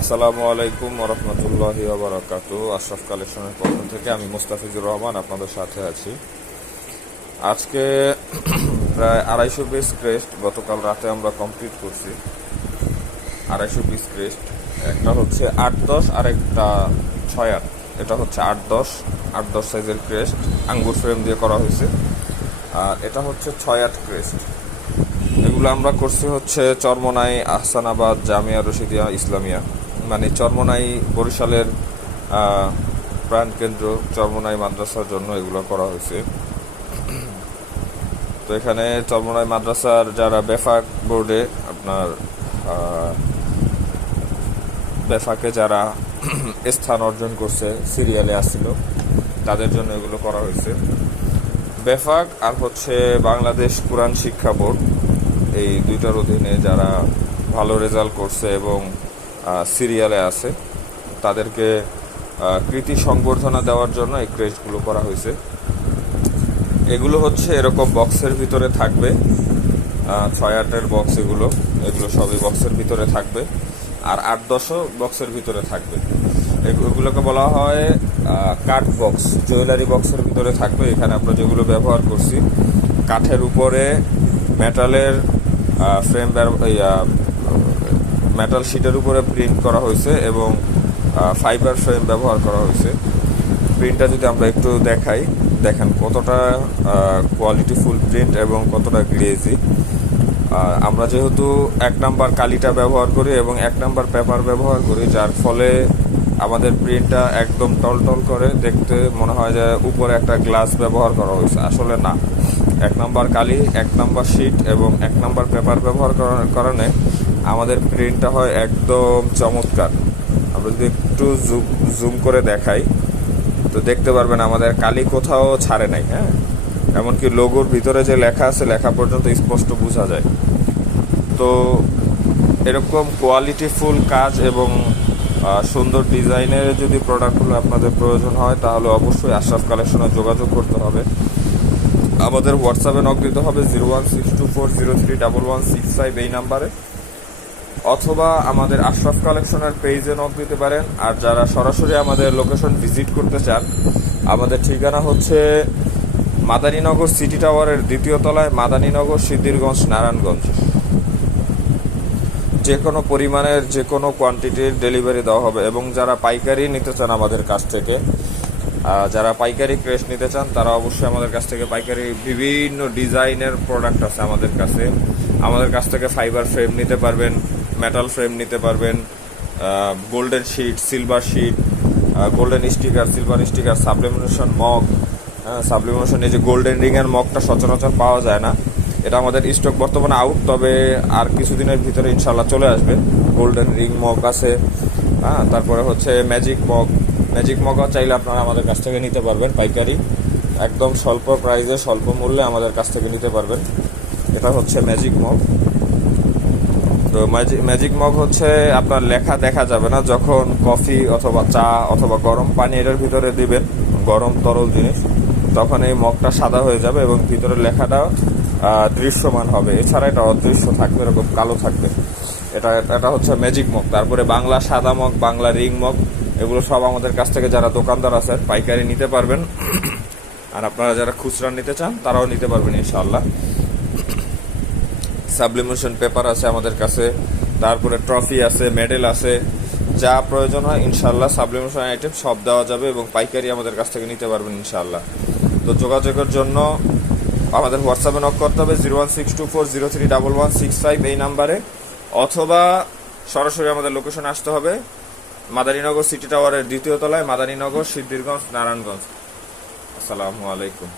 আসসালামু আলাইকুম ওরহমতুল্লাহি ওয়া বারাকাতুহু। আশরাফ কালেকশনের পক্ষ থেকে আমি মুস্তাফিজুর রহমান আপনাদের সাথে আছি। আজকে প্রায় 250 পিস ক্রেস্ট গতকাল রাতে আমরা কমপ্লিট করছি। 250 পিস ক্রেস্ট, একটা হচ্ছে 8-10 আর একটা 6-8। এটা হচ্ছে 8-10 সাইজের ক্রেস্ট, আঙ্গুর ফ্রেম দিয়ে করা হয়েছে। আর এটা হচ্ছে 6-8 ক্রেস্ট। এগুলো আমরা করছি হচ্ছে চরমোনাই আহসানাবাদ জামিয়া রশিদিয়া ইসলামিয়া, মানে চরমোনাই বরিশালের প্রাণকেন্দ্র চরমোনাই মাদ্রাসার জন্য এগুলো করা হয়েছে। তো এখানে চরমোনাই মাদ্রাসার যারা বেফাক বোর্ডে আপনার বেফাকে যারা স্থান অর্জন করছে, সিরিয়ালে আসছিল, তাদের জন্য এগুলো করা হয়েছে। বেফাক আর হচ্ছে বাংলাদেশ কুরআন শিক্ষা বোর্ড, এই দুইটার অধীনে যারা ভালো রেজাল্ট করছে এবং সিরিয়ালে আছে, তাদেরকে কৃতি সংবর্ধনা দেওয়ার জন্য এই ক্রেস্টগুলো করা হয়েছে। এগুলো হচ্ছে এরকম বক্সের ভিতরে থাকবে, 6-8-এর বক্স। এগুলো সবই বক্সের ভিতরে থাকবে, আর 8-10ও বক্সের ভিতরে থাকবে। এগুলোকে বলা হয় কাঠ বক্স, জুয়েলারি বক্সের ভিতরে থাকবে। এখানে আমরা যেগুলো ব্যবহার করছি, কাঠের উপরে মেটালের ফ্রেম, মেটাল শিটের উপরে প্রিন্ট করা হয়েছে এবং ফাইবার ফ্রেম ব্যবহার করা হয়েছে। প্রিন্টটা যদি আমরা একটু দেখাই, দেখেন কতটা কোয়ালিটিফুল প্রিন্ট এবং কতটা গ্লেজি। আমরা যেহেতু 1 নাম্বার কালিটা ব্যবহার করি এবং 1 নাম্বার পেপার ব্যবহার করি, যার ফলে আমাদের প্রিন্টটা একদম টলটল করে, দেখতে মনে হয় যে উপরে একটা গ্লাস ব্যবহার করা হয়েছে। আসলে না, 1 নাম্বার কালি, 1 নাম্বার শিট এবং 1 নাম্বার পেপার ব্যবহার করার কারণে আমাদের প্রিন্টটা হয় একদম চমৎকার। আমরা যদি একটু জুম করে দেখাই তো দেখতে পারবেন আমাদের কালি কোথাও ছাড়ে নাই। হ্যাঁ, এমনকি লোগোর ভিতরে যে লেখা আছে, লেখা পর্যন্ত স্পষ্ট বোঝা যায়। তো এরকম কোয়ালিটিফুল কাজ এবং সুন্দর ডিজাইনের যদি প্রোডাক্টগুলো আপনাদের প্রয়োজন হয়, তাহলে অবশ্যই আশরাফ কালেকশনে যোগাযোগ করতে হবে। আমাদের হোয়াটসঅ্যাপে নক দিতে হবে 01624031165 এই নাম্বারে, অথবা আমাদের আশরাফ কালেকশনের পেজে নক দিতে পারেন। আর যারা সরাসরি আমাদের লোকেশন ভিজিট করতে চান, আমাদের ঠিকানা হচ্ছে মাদারীনগর সিটি টাওয়ারের 2য় তলায়, মাদারীনগর সিদ্ধিরগঞ্জ নারায়ণগঞ্জ। যে কোনো পরিমাণের যে কোনো কোয়ান্টিটির ডেলিভারি দেওয়া হবে। এবং যারা পাইকারি নিতে চান আমাদের কাছ থেকে, যারা পাইকারি ক্রেস্ট নিতে চান, তারা অবশ্যই আমাদের কাছ থেকে পাইকারি বিভিন্ন ডিজাইনের প্রোডাক্ট আছে আমাদের কাছ থেকে ফাইবার ফ্রেম নিতে পারবেন, মেটাল ফ্রেম নিতে পারবেন, golden sheet, silver sheet, golden sticker, silver sticker, sublimation mug. Sublimation, এই যে গোল্ডেন রিংয়ের মগটা সচরাচর পাওয়া যায় না, এটা আমাদের স্টক বর্তমানে আউট, তবে আর কিছুদিনের ভিতরে ইনশাল্লাহ চলে আসবে। গোল্ডেন রিং মগ আছে। তারপরে হচ্ছে ম্যাজিক মগও চাইলে আপনারা আমাদের কাছ থেকে নিতে পারবেন পাইকারি, একদম স্বল্প প্রাইসে, স্বল্প মূল্যে আমাদের কাছ থেকে নিতে পারবেন। এটা হচ্ছে ম্যাজিক মগ। তো ম্যাজিক মগ হচ্ছে আপনার লেখা দেখা যাবে না, যখন কফি অথবা চা অথবা গরম পানি এটার ভিতরে দিবেন, গরম তরল জিনিস, তখন এই মগটা সাদা হয়ে যাবে এবং ভিতরে লেখাটা দৃশ্যমান হবে। এছাড়া এটা অদৃশ্য থাকবে, এরকম কালো থাকবে। এটা হচ্ছে ম্যাজিক মগ। তারপরে বাংলা সাদা মগ, বাংলা রিং মগ, এগুলো সব আমাদের কাছ থেকে যারা দোকানদার আছেন পাইকারি নিতে পারবেন। আর আপনারা যারা খুচরা নিতে চান তারাও নিতে পারবেন ইনশাআল্লাহ। সাবলিমেশন পেপার আছে আমাদের কাছে, তারপরে ট্রফি আছে, মেডেল আছে, যা প্রয়োজন হয় ইনশাআল্লাহ সাবলিমেশন আইটেম সব দেওয়া যাবে এবং পাইকারি আমাদের কাছ থেকে নিতে পারবেন ইনশাআল্লাহ। তো যোগাযোগের জন্য আমাদের হোয়াটসঅ্যাপে নক করতে হবে 01624031165 এই নাম্বারে, অথবা সরাসরি আমাদের লোকেশনে আসতে হবে মাদারীনগর সিটি টাওয়ারের 2য় তলায়, মাদারীনগর সিদ্ধিরগঞ্জ নারায়ণগঞ্জ। আসসালামু আলাইকুম।